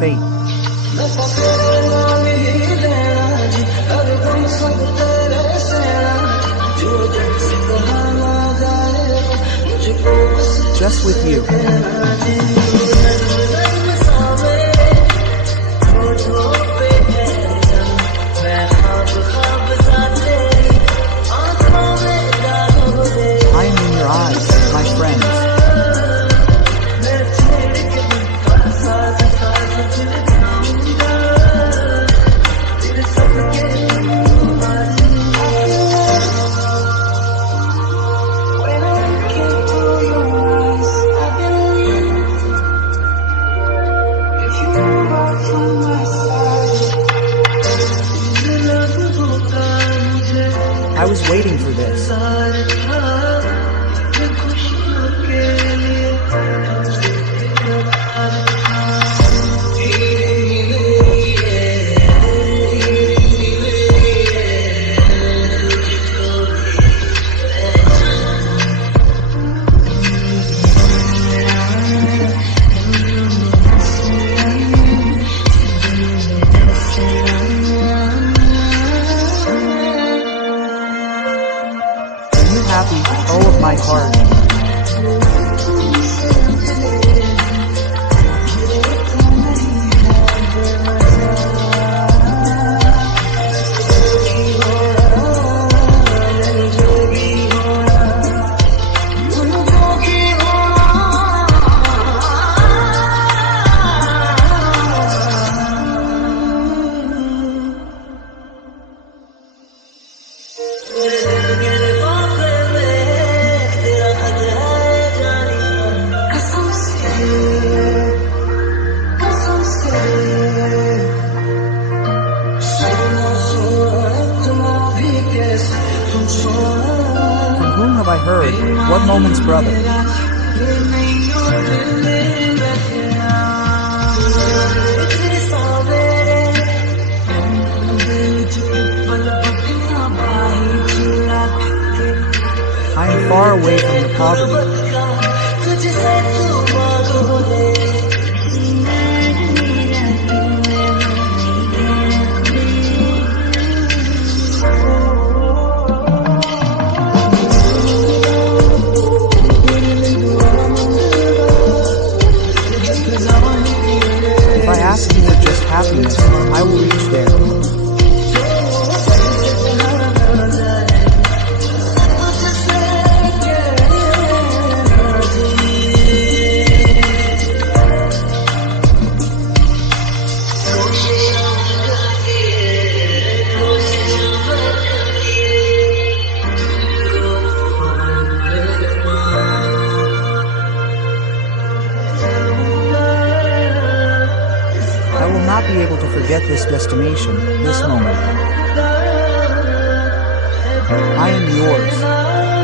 fate. Just with you. I am in your eyes, my friends. I was waiting for this. Happy, oh of my heart. From whom have I heard? What moment's brother? I am far away from the poverty. If I ask you for just happiness, I will reach there. I will not be able to forget this destination, this moment. I am yours.